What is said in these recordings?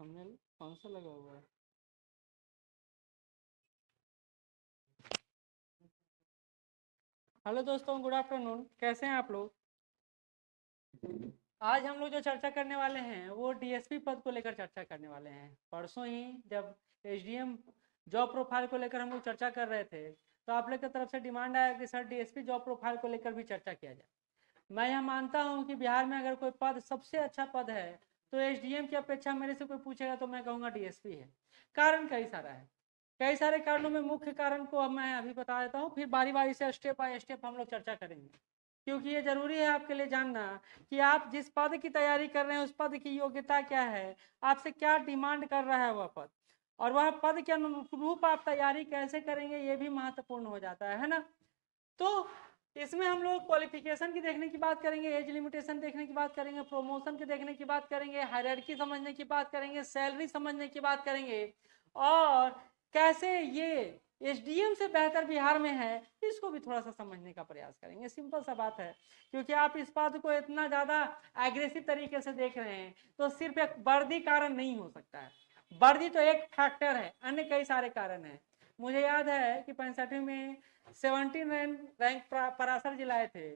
Thumbnail कौन सा लगा हुआ है? हेलो दोस्तों, गुड आफ्टरनून। कैसे हैं आप लोग? आज हम लोग जो चर्चा करने वाले हैं वो डीएसपी पद को लेकर चर्चा करने वाले हैं। परसों ही जब एसडीएम जॉब प्रोफाइल को लेकर हम लोग चर्चा कर रहे थे तो आप लोग की तरफ से डिमांड आया कि सर डीएसपी जॉब प्रोफाइल को लेकर भी चर्चा किया जाए। मैं यह मानता हूं कि बिहार में अगर कोई पद सबसे अच्छा पद है तो एसडीएम की अपेक्षा मेरे से कोई पूछेगा तो मैं कहूँगा डीएसपी है। कारण कई सारा है, कई सारे कारणों में मुख्य कारण को अब मैं अभी बता देता हूँ, फिर बारी बारी से स्टेप बाय स्टेप हम लोग चर्चा करेंगे, क्योंकि ये जरूरी है आपके लिए जानना कि आप जिस पद की तैयारी कर रहे हैं उस पद की योग्यता क्या है, आपसे क्या डिमांड कर रहा है वह पद, और वह पद के अनुरूप आप तैयारी कैसे करेंगे ये भी महत्वपूर्ण हो जाता है ना। तो इसमें हम लोग क्वालिफिकेशन की देखने की बात करेंगे, एज लिमिटेशन देखने की बात करेंगे, प्रमोशन के देखने की बात करेंगे, हायरार्की समझने की बात करेंगे, सैलरी समझने की बात करेंगे, और कैसे ये एसडीएम से बेहतर बिहार में है इसको भी थोड़ा सा समझने का प्रयास करेंगे। सिंपल सा बात है, क्योंकि आप इस बात को इतना ज़्यादा एग्रेसिव तरीके से देख रहे हैं तो सिर्फ एक वर्दी कारण नहीं हो सकता है। वर्दी तो एक फैक्टर है, अन्य कई सारे कारण हैं। मुझे याद है कि 65 में 17 रैंक पराशर जी लाए थे,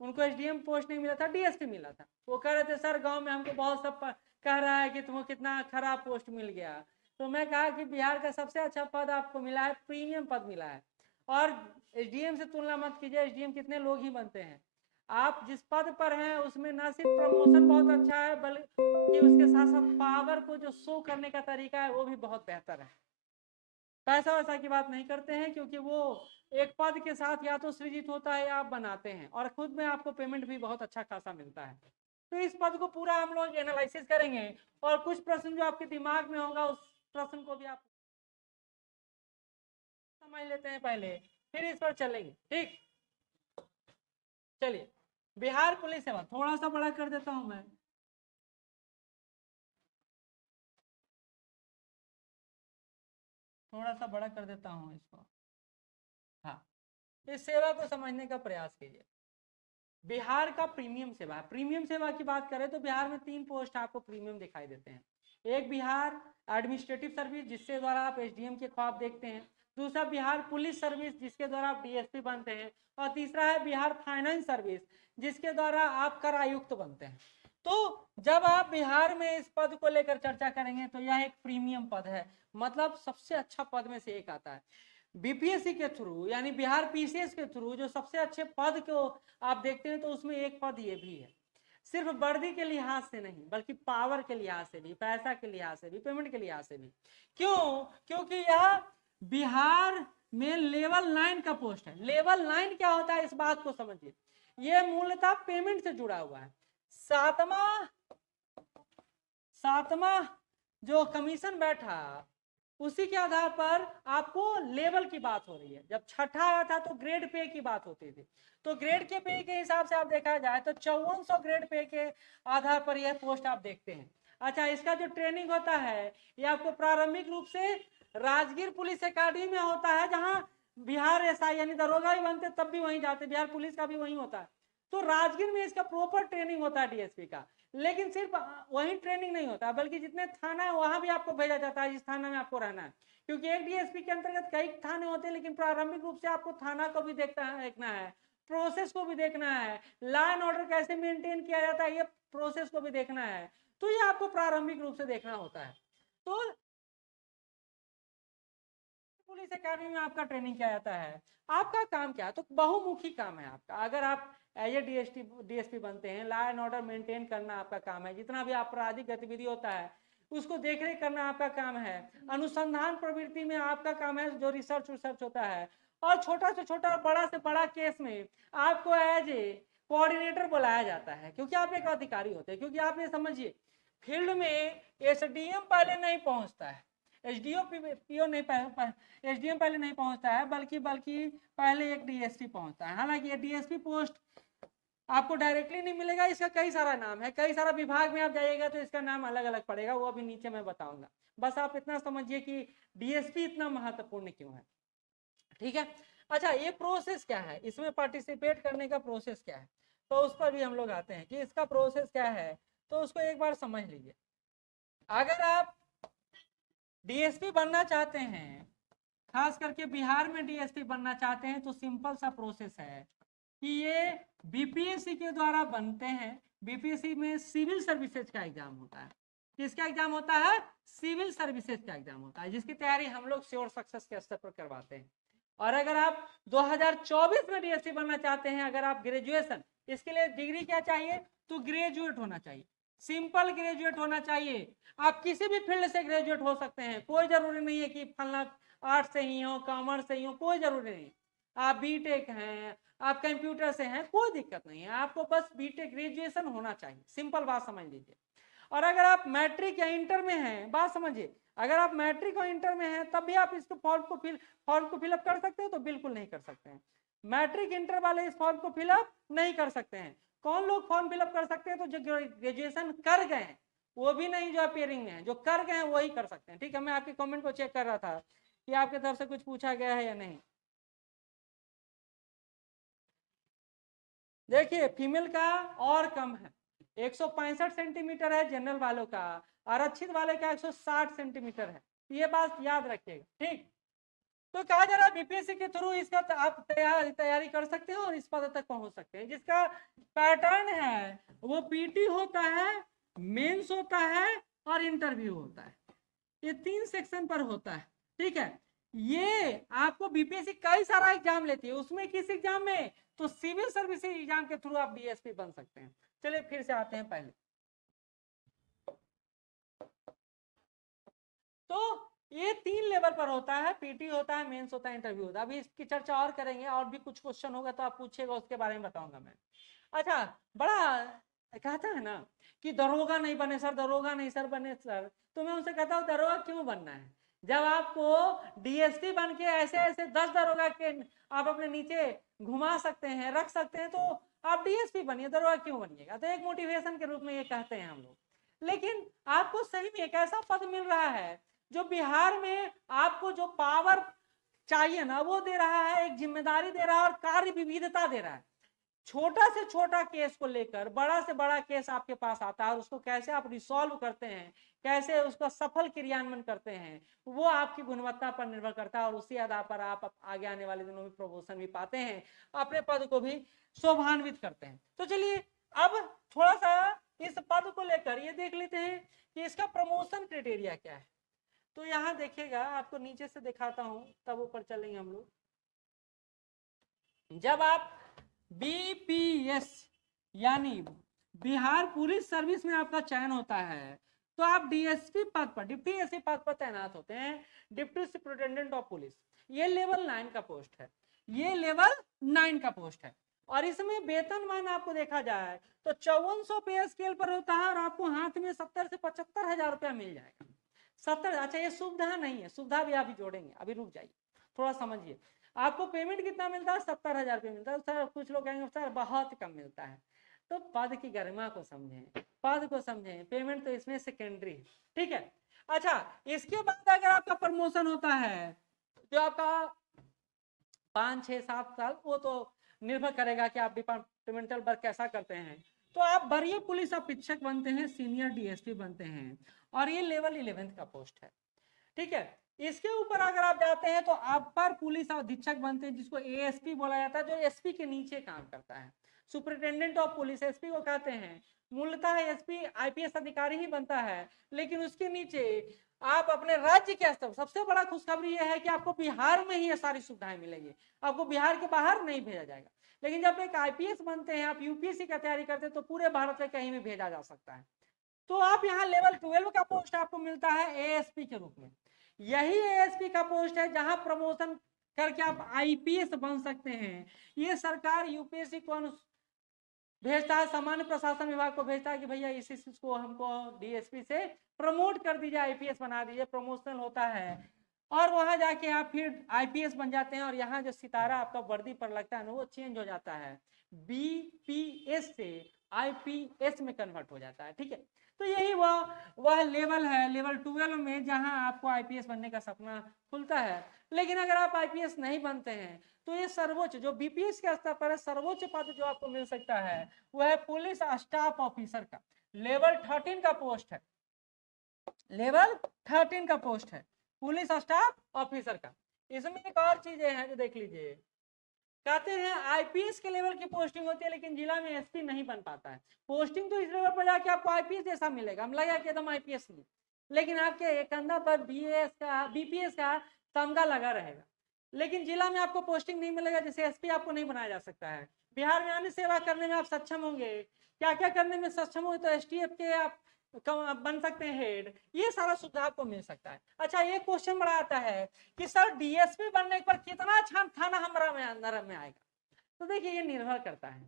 उनको एसडीएम पोस्ट नहीं मिला था, डीएसपी मिला था। वो कह रहे थे सर गांव में हमको बहुत सब कह रहा है कि तुमको कितना खराब पोस्ट मिल गया। तो मैं कहा कि बिहार का सबसे अच्छा पद आपको मिला है, प्रीमियम पद मिला है, और एसडीएम से तुलना मत कीजिए, एसडीएम कितने लोग ही बनते हैं। आप जिस पद पर हैं उसमें न सिर्फ प्रमोशन बहुत अच्छा है बल्कि उसके साथ साथ पावर को जो शो करने का तरीका है वो भी बहुत बेहतर है। पैसा वैसा की बात नहीं करते हैं, क्योंकि वो एक पद के साथ या तो सृजित होता है या आप बनाते हैं, और खुद में आपको पेमेंट भी बहुत अच्छा खासा मिलता है। तो इस पद को पूरा हम लोग एनालिसिस करेंगे, और कुछ प्रश्न जो आपके दिमाग में होगा उस प्रश्न को भी आप समझ लेते हैं पहले, फिर इस पर चलेंगे। ठीक, चलिए। बिहार पुलिस सेवा थोड़ा सा बड़ा कर देता हूं मैं, थोड़ा सा बड़ा कर देता हूं इसको। हाँ, इस सेवा को समझने का प्रयास कीजिए। बिहार का प्रीमियम सेवा, प्रीमियम सेवा की बात करें तो बिहार में 3 पोस्ट आपको प्रीमियम दिखाई देते हैं। एक बिहार एडमिनिस्ट्रेटिव सर्विस जिसके द्वारा आप एसडीएम के ख्वाब देखते हैं, दूसरा बिहार पुलिस सर्विस जिसके द्वारा आप डीएसपी बनते हैं, और तीसरा है बिहार फाइनेंस सर्विस जिसके द्वारा आप कर आयुक्त बनते हैं। तो जब आप बिहार में इस पद को लेकर चर्चा करेंगे तो यह एक प्रीमियम पद है, मतलब सबसे अच्छा पद में से एक आता है। बीपीएससी के थ्रू यानी बिहार पीसीएस के थ्रू जो सबसे अच्छे पद को आप देखते हैं तो उसमें एक पद ये भी है। सिर्फ वर्दी के लिहाज से नहीं बल्कि पावर के लिहाज से भी, पैसा के लिहाज से भी, पेमेंट के लिहाज से भी। क्यों? क्योंकि यह बिहार में लेवल 9 का पोस्ट है। लेवल 9 क्या होता है इस बात को समझिए, यह मूलतः पेमेंट से जुड़ा हुआ है। सातवां जो कमीशन बैठा उसी के आधार पर आपको लेवल की बात हो रही है। जब छठा आया था तो ग्रेड पे की बात होती थी, तो ग्रेड के पे के हिसाब से आप देखा जाए तो 5400 ग्रेड पे के आधार पर यह पोस्ट आप देखते हैं। अच्छा, इसका जो ट्रेनिंग होता है ये आपको प्रारंभिक रूप से राजगीर पुलिस अकेडमी में होता है, जहां बिहार एसआई यानी दरोगा भी बनते तब भी वहीं जाते, बिहार पुलिस का भी वहीं होता है। तो राजगीर में इसका प्रॉपर ट्रेनिंग होता है डीएसपी का। लेकिन सिर्फ वहीं ट्रेनिंग नहीं होता बल्कि जितने थाना है वहां भी आपको भेजा जाता है जिस थाना में आपको रहना है, क्योंकि एक डीएसपी के अंतर्गत कई थाने होते हैं, लेकिन प्रारंभिक रूप से आपको थाना को भी देखना है, प्रोसेस को भी देखना है, लॉ एंड ऑर्डर कैसे मेंटेन किया जाता है ये प्रोसेस को भी देखना है। तो ये आपको प्रारंभिक रूप से देखना होता है। तो पुलिस अकेडमी में आपका ट्रेनिंग किया जाता है। आपका काम क्या है? तो बहुमुखी काम है आपका। अगर आप एज ए डीएसपी बनते हैं, लॉ एंड ऑर्डर मेंटेन करना आपका काम है, जितना भी आपराधिक गतिविधि होता है उसको देखरेख करना आपका काम है, अनुसंधान प्रवृत्ति में आपका काम है जो रिसर्च होता है, और छोटा से छोटा बड़ा से बड़ा केस में आपको एज ए कोऑर्डिनेटर बुलाया जाता है, क्योंकि आप एक अधिकारी होते हैं। क्योंकि आप ये समझिए, फील्ड में एसडीएम पहले नहीं पहुंचता है, पीओ नहीं, एसडीएम पहले नहीं पहुंचता है, बल्कि पहले एक डीएसपी पहुंचता है। हालांकि ये डीएसपी पोस्ट आपको डायरेक्टली नहीं मिलेगा, इसका कई सारा नाम है, कई सारा विभाग में आप जाइएगा तो इसका नाम अलग अलग पड़ेगा, वो अभी नीचे मैं बताऊंगा। बस आप इतना समझिए कि डीएसपी इतना महत्वपूर्ण क्यों है। ठीक है। अच्छा, ये प्रोसेस क्या है, इसमें पार्टिसिपेट करने का प्रोसेस क्या है, तो उस पर भी हम लोग आते हैं कि इसका प्रोसेस क्या है, तो उसको एक बार समझ लीजिए। अगर आप डीएसपी बनना चाहते हैं, खास करके बिहार में डीएसपी बनना चाहते हैं, तो सिंपल सा प्रोसेस है कि ये बीपीएससी के द्वारा बनते हैं। बीपीएससी में सिविल सर्विसेज का एग्जाम होता है। किसका एग्जाम होता है? सिविल सर्विसेज का एग्जाम होता है, जिसकी तैयारी हम लोग श्योर सक्सेस के स्तर पर करवाते हैं। और अगर आप 2024 में डीएसपी बनना चाहते हैं, अगर आप ग्रेजुएशन, इसके लिए डिग्री क्या चाहिए? तो ग्रेजुएट होना चाहिए, सिंपल ग्रेजुएट होना चाहिए। आप किसी भी फील्ड से ग्रेजुएट हो सकते हैं, कोई जरूरी नहीं है कि फलना आर्ट्स से ही हो, कॉमर्स से ही हो, कोई जरूरी नहीं। आप बीटेक हैं, आप कंप्यूटर से हैं, कोई दिक्कत नहीं है, आपको बस बीटेक ग्रेजुएशन होना चाहिए, सिंपल बात समझ लीजिए। और अगर आप मैट्रिक या इंटर में हैं, बात समझिए, अगर आप मैट्रिक और इंटर में हैं तब भी आप इसको फॉर्म को फिलअप कर सकते हैं? तो बिल्कुल नहीं कर सकते हैं। मैट्रिक इंटर वाले इस फॉर्म को फिलअप नहीं कर सकते हैं। कौन लोग फॉर्म फिलअप कर सकते हैं? तो जो ग्रेजुएशन कर गए हैं, वो भी नहीं जो अपियरिंग में है, जो कर गए हैं वही कर सकते हैं। ठीक है, मैं आपके कमेंट को चेक कर रहा था कि आपकी तरफ से कुछ पूछा गया है या नहीं। देखिए फीमेल का और कम है, 165 सेंटीमीटर है जनरल वालों का, आरक्षित वाले का 160 सेंटीमीटर है। ये बात याद रखिएगा, ठीक। तो कहा जा रहा है बीपीएससी के थ्रू इसका आप तैयारी कर सकते हैं और इस पद तक पहुंच सकते हैं। जिसका पैटर्न है वो पीटी होता है, मेंस होता है और इंटरव्यू होता है। ये 3 सेक्शन पर होता है, ठीक है। ये आपको बीपीएससी कई सारा एग्जाम लेती है, उसमें किस एग्जाम में? तो सिविल सर्विस एग्जाम के थ्रू आप डीएसपी बन सकते हैं। चलिए फिर से आते हैं पहले। तो ये 3 लेवल पर होता है, पीटी होता है, मेंस होता है, इंटरव्यू होता है। अभी इसकी चर्चा और करेंगे, और भी कुछ क्वेश्चन होगा तो आप पूछिएगा, उसके बारे में बताऊंगा मैं। अच्छा, बड़ा कहता है ना कि दरोगा नहीं बने सर, दरोगा नहीं सर बने सर, तो मैं उनसे कहता हूँ दरोगा क्यों बनना है? जब आपको डीएसपी बन के ऐसे ऐसे 10 दरोगा के आप अपने नीचे घुमा सकते हैं, रख सकते हैं, तो आप डीएसपी बनिए, दरोगा क्यों बनिएगा? तो एक मोटिवेशन के रूप में ये कहते हैं हम लोग। लेकिन आपको सही में एक ऐसा पद मिल रहा है जो बिहार में आपको जो पावर चाहिए ना वो दे रहा है, एक जिम्मेदारी दे रहा है और कार्य विविधता दे रहा है। छोटा से छोटा केस को लेकर बड़ा से बड़ा केस आपके पास आता है, और उसको कैसे आप रिसॉल्व करते हैं, कैसे उसका सफल क्रियान्वयन करते हैं, वो आपकी गुणवत्ता पर निर्भर करता है। और उसी आधार पर आप आगे आने वाले दिनों में प्रमोशन भी पाते हैं, अपने पद को भी शोभान्वित करते हैं। तो चलिए अब थोड़ा सा इस पद को लेकर ये देख लेते हैं कि इसका प्रमोशन क्राइटेरिया क्या है। तो यहाँ देखिएगा, आपको नीचे से दिखाता हूं तब ऊपर चलेंगे हम लोग। जब आप बीपीएस यानी बिहार पुलिस सर्विस में आपका चयन होता है, तो आप डीएसपी पद पर, डिप्टी एसपी पद पर तैनात होते हैं, डिप्टी सुपरिटेंडेंट ऑफ पुलिस। ये लेवल 9 का पोस्ट है, ये लेवल 9 का पोस्ट है। और इसमें वेतनमान आपको देखा जाए तो 5400 पे स्केल पर होता है, और आपको हाथ में 70 से 75 हजार रुपया मिल जाएगा। 70, अच्छा ये सुविधा नहीं है, सुविधा भी अभी जोड़ेंगे, अभी रुक जाइए थोड़ा समझिए। आपको पेमेंट कितना मिलता है? 70,000 रुपये मिलता है। सर कुछ लोग कहेंगे सर बहुत कम मिलता है, तो पद की गरिमा को समझें, पद को समझें, पेमेंट तो इसमें सेकेंडरी है, ठीक है। अच्छा, इसके बाद अगर आपका प्रमोशन होता है जो आपका 5, 6, 7 साल, वो तो निर्भर करेगा कि आप डिपार्टमेंटल वर्क कैसा करते हैं, तो आप वरीय पुलिस अधीक्षक बनते हैं, सीनियर डीएसपी बनते हैं, और ये लेवल 11 का पोस्ट है, ठीक है। इसके ऊपर अगर आप जाते हैं तो आप पर पुलिस अधीक्षक बनते हैं, जिसको एएसपी बोला जाता है, जो एसपी के नीचे काम करता है। सुपरिटेंडेंट ऑफ पुलिस एसपी को कहते हैं। मूलतः एसपी आईपीएस अधिकारी ही बनता है, लेकिन उसके नीचे आप अपने राज्य के स्तर, सबसे बड़ा खुशखबरी यह है कि आपको बिहार में ही ये सारी सुविधाएं मिलेंगी, आपको बिहार के बाहर नहीं भेजा जाएगा। लेकिन जब एक आईपीएस बनते हैं, आप यूपीएससी का तैयारी करते हैं, तो पूरे भारत में कहीं भी भेजा जा सकता है। तो आप यहाँ लेवल 12 का पोस्ट आपको मिलता है एएसपी के रूप में। यही एएसपी का पोस्ट है जहां प्रमोशन करके आप आईपीएस बन सकते हैं। ये सरकार यूपीएससी को भेजता है, सामान्य प्रशासन विभाग को भेजता है कि भैया इस को हमको डीएसपी से प्रमोट कर दीजिए, आईपीएस बना दीजिए, प्रमोशन होता है। और वहां जाके आप फिर आईपीएस बन जाते हैं, और यहाँ जो सितारा आपका वर्दी पर लगता है ना, वो चेंज हो जाता है, बीपीएस से आईपीएस में कन्वर्ट हो जाता है, ठीक है। तो यही वह लेवल है, लेवल 12 में, जहां आपको आईपीएस बनने का सपना खुलता है। लेकिन अगर आप आईपीएस नहीं बनते हैं, तो ये सर्वोच्च जो बीपीएस के स्तर पर है, सर्वोच्च पद जो आपको मिल सकता है वह है पुलिस स्टाफ ऑफिसर का, लेवल 13 का पोस्ट है, लेवल 13 का पोस्ट है। पुलिस स्टाफ ऑफिसर का। इसमें एक और चीजें हैं जो देख लीजिए, कहते हैं आईपीएस के लेवल की पोस्टिंग होती है लेकिन जिला में एसपी नहीं बन पाता है। पोस्टिंग तो इस लेवल पर जाके आपको आईपीएस जैसा मिलेगा, हम लगा कि एकदम आईपीएस नहीं, लेकिन आपके कंधा पर बीएस का बीपीएस का तमगा लगा रहेगा, लेकिन जिला में आपको पोस्टिंग नहीं मिलेगा, जैसे एसपी आपको नहीं बनाया जा सकता है। बिहार में अन्य सेवा करने में आप सक्षम होंगे, क्या क्या करने में सक्षम होंगे, तो एसटीएफ के आप बन सकते हैं हेड, ये सारा सुविधा आपको मिल सकता है। अच्छा, ये क्वेश्चन बड़ा आता है कि सर डीएसपी बनने पर कितना थाना हमारा नरम में आएगा। तो देखिए ये निर्भर करता है,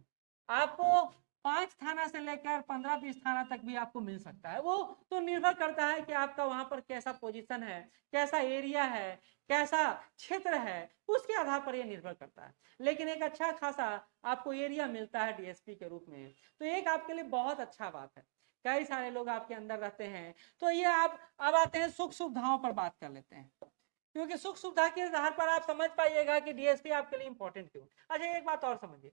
आपको 5 थाना से लेकर 15-20 थाना तक भी आपको मिल सकता है। वो तो निर्भर करता है कि आपका वहां पर कैसा पोजीशन है, कैसा एरिया है, कैसा क्षेत्र है, उसके आधार पर यह निर्भर करता है। लेकिन एक अच्छा खासा आपको एरिया मिलता है डीएसपी के रूप में, तो एक आपके लिए बहुत अच्छा बात है। कई सारे लोग आपके अंदर रहते हैं, तो ये आप अब आते हैं सुख सुविधाओं पर बात कर लेते हैं, क्योंकि सुख सुविधा के आधार पर आप समझ पाइएगा कि डीएसपी आपके लिए इंपॉर्टेंट क्यों। अच्छा, एक बात और समझिए,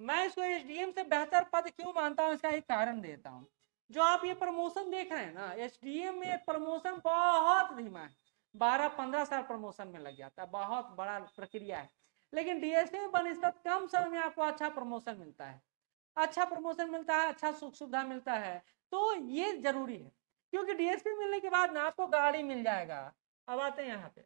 मैं इसको एसडीएम से बेहतर पद क्यों मानता हूं, इसका एक कारण देता हूं। जो आप ये प्रमोशन देख रहे हैं ना, एसडीएम में प्रमोशन बहुत धीमा है, 12-15 साल प्रमोशन में लग जाता है, बहुत बड़ा प्रक्रिया है। लेकिन डीएसपी में बनिस्बत कम समय में आपको अच्छा प्रमोशन मिलता है, अच्छा प्रमोशन मिलता है, अच्छा सुख सुविधा मिलता है। तो ये जरूरी है, क्योंकि डीएसपी मिलने के बाद ना आपको गाड़ी मिल जाएगा। अब आते हैं यहाँ पे,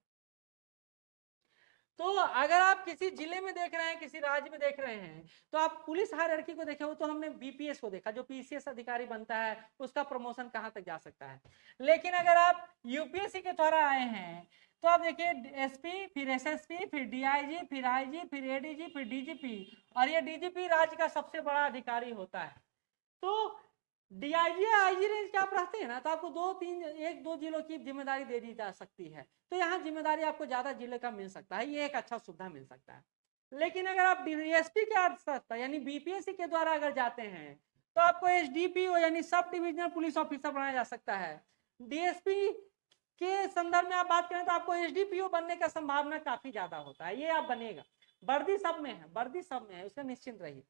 तो अगर आप किसी जिले में देख रहे हैं, किसी राज्य में देख रहे हैं, तो आप पुलिस हायरार्की को देखे हो, तो हमने बीपीएस को देखा, जो पीसीएस अधिकारी बनता है उसका प्रमोशन कहां तक जा सकता है। लेकिन अगर आप यूपीएससी के द्वारा आए हैं, तो आप देखिए एसपी, फिर एसएसपी, फिर डीआईजी, फिर आईजी, फिर एडीजी, फिर डीजीपी, और ये डीजीपी राज्य का सबसे बड़ा अधिकारी होता है। तो डीआईजी आईजी रेंज के आप रहते हैं ना, तो आपको 1-2 जिलों की जिम्मेदारी दे दी जा सकती है, तो यहाँ जिम्मेदारी आपको ज्यादा जिले का मिल सकता है, ये एक अच्छा सुविधा मिल सकता है। लेकिन अगर आप डीएसपी के साथ यानी बीपीएससी के द्वारा अगर जाते हैं, तो आपको एसडीपीओ यानी सब डिविजनल पुलिस ऑफिसर बनाया जा सकता है। डीएसपी के संदर्भ में आप बात करें तो आपको एसडीपीओ बनने का संभावना काफी ज्यादा होता है, ये आप बनेगा। वर्दी सब में है, वर्दी सब में है, उसका निश्चिंत रहिए।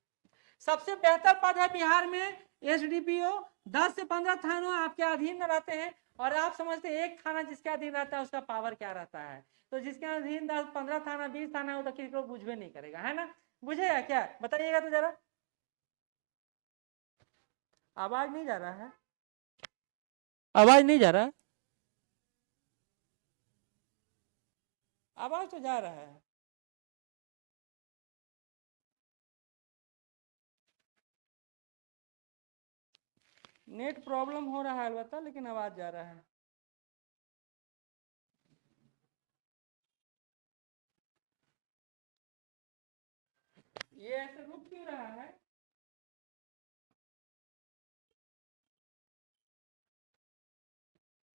सबसे बेहतर पद है बिहार में एसडीपीओ, 10 से 15 थानों आपके अधीन में रहते हैं, और आप समझते हैं एक थाना जिसके अधीन रहता है उसका पावर क्या रहता है, तो जिसके अधीन 10-15 थाना 20 थाना हो तो किसी को बुझवे नहीं करेगा, है ना। बुझेगा क्या, बताइएगा तो जरा। आवाज नहीं जा रहा है, आवाज नहीं जा रहा है, आवाज तो जा रहा है। नेट प्रॉब्लम हो रहा है अलबत्ता, लेकिन आवाज जा रहा है। ये ऐसे रुक क्यों रहा है।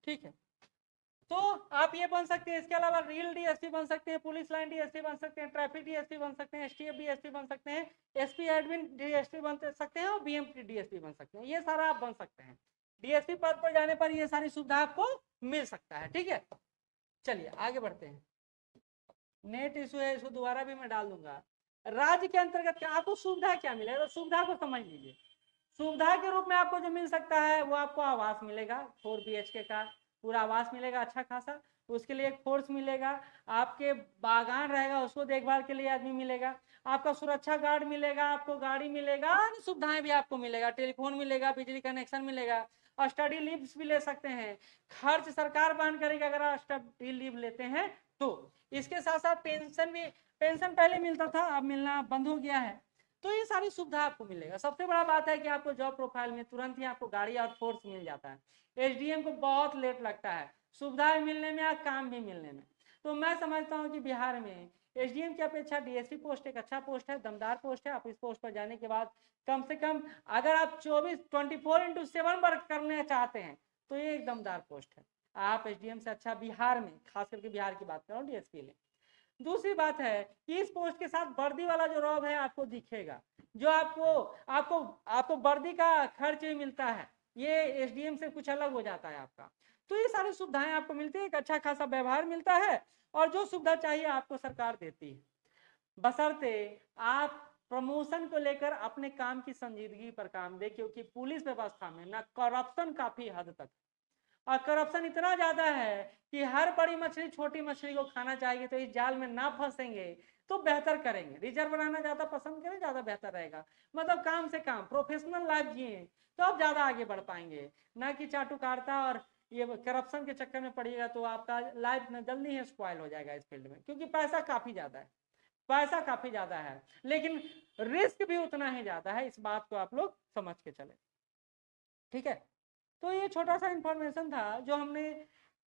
ठीक है, तो आप ये बन सकते हैं, इसके अलावा रील डीएसपी बन सकते हैं, पुलिस लाइन डीएसपी बन सकते हैं, ट्रैफिक डीएसपी बन सकते हैं, एसटीएफ डीएसपी बन सकते हैं, एसपी एडमिन डीएसपी बन सकते हैं, और बीएमपी डीएसपी बन सकते हैं, ये सारा आप बन सकते हैं। डीएसपी पद पर जाने पर ये सारी सुविधा आपको मिल सकता है। ठीक है, चलिए आगे बढ़ते हैं। नेट इशू है, इसको दोबारा भी मैं डाल दूंगा। राज्य के अंतर्गत आपको सुविधा क्या मिलेगा, तो सुविधा को समझ लीजिए। सुविधा के रूप में आपको जो मिल सकता है वो आपको आवास मिलेगा, 4 BHK का पूरा आवास मिलेगा अच्छा खासा, उसके लिए एक फोर्स मिलेगा, आपके बागान रहेगा उसको देखभाल के लिए आदमी मिलेगा, आपका सुरक्षा गार्ड मिलेगा, आपको गाड़ी मिलेगा, सुविधाएं भी आपको मिलेगा, टेलीफोन मिलेगा, बिजली कनेक्शन मिलेगा, और स्टडी लीव्स भी ले सकते हैं, खर्च सरकार वहन करेगी अगर आप स्टडी लीव लेते हैं तो। इसके साथ साथ पेंशन भी, पेंशन पहले मिलता था अब मिलना बंद हो गया है, तो ये सारी सुविधा आपको मिलेगा। सबसे बड़ा बात है कि आपको जॉब प्रोफाइल में तुरंत ही आपको गाड़ी और फोर्स मिल जाता है। एसडीएम को बहुत लेट लगता है सुविधाएं मिलने में या काम भी मिलने में। तो मैं समझता हूँ कि बिहार में एसडीएम की अपेक्षा डीएसपी पोस्ट एक अच्छा पोस्ट है, दमदार पोस्ट है। आप इस पोस्ट पर जाने के बाद कम से कम अगर आप 24/7 वर्क करना चाहते हैं तो ये एक दमदार पोस्ट है। आप एसडीएम से अच्छा बिहार में, खास करके बिहार की बात कर रहा हूँ, डीएसपी लें। दूसरी बात है कि इस पोस्ट के साथ वर्दी वाला जो रॉब है आपको दिखेगा, जो आपको आपको आपको वर्दी का खर्च भी मिलता है, ये एसडीएम से कुछ अलग हो जाता है आपका। तो ये सारी सुविधाएं आपको मिलती है, एक अच्छा खासा व्यवहार मिलता है, और जो सुविधा चाहिए आपको सरकार देती है, बशर्ते आप प्रमोशन को लेकर अपने काम की संजीदगी पर काम दे, क्योंकि पुलिस व्यवस्था में ना करप्शन काफी हद तक, और करप्शन इतना ज्यादा है कि हर बड़ी मछली छोटी मछली को खाना चाहिए, तो इस जाल में ना फंसेंगे तो बेहतर करेंगे। रिजर्व बनाना ज्यादा पसंद करें, ज्यादा बेहतर रहेगा। मतलब काम से काम प्रोफेशनल लाइफ जिए तो आप ज्यादा आगे बढ़ पाएंगे, ना कि चाटुकारिता और ये करप्शन के चक्कर में पड़िएगा तो आपका लाइफ में जल्दी ही स्पॉइल हो जाएगा इस फील्ड में, क्योंकि पैसा काफी ज्यादा है, पैसा काफी ज्यादा है, लेकिन रिस्क भी उतना ही ज्यादा है। इस बात को आप लोग समझ के चले, ठीक है। तो ये छोटा सा इंफॉर्मेशन था जो हमने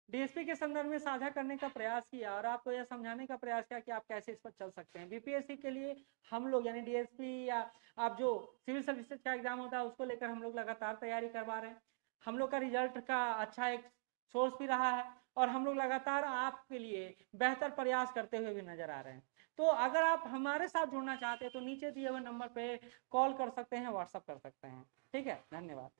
डीएसपी के संदर्भ में साझा करने का प्रयास किया और आपको यह समझाने का प्रयास किया कि आप कैसे इस पर चल सकते हैं। बीपीएससी के लिए हम लोग यानी डीएसपी या आप जो सिविल सर्विसेज का एग्जाम होता है उसको लेकर हम लोग लगातार तैयारी करवा रहे हैं। हम लोग का रिजल्ट का अच्छा एक सोर्स भी रहा है और हम लोग लगातार आपके लिए बेहतर प्रयास करते हुए भी नजर आ रहे हैं। तो अगर आप हमारे साथ जुड़ना चाहते हैं तो नीचे दिए हुए नंबर पे कॉल कर सकते हैं, व्हाट्सअप कर सकते हैं। ठीक है, धन्यवाद।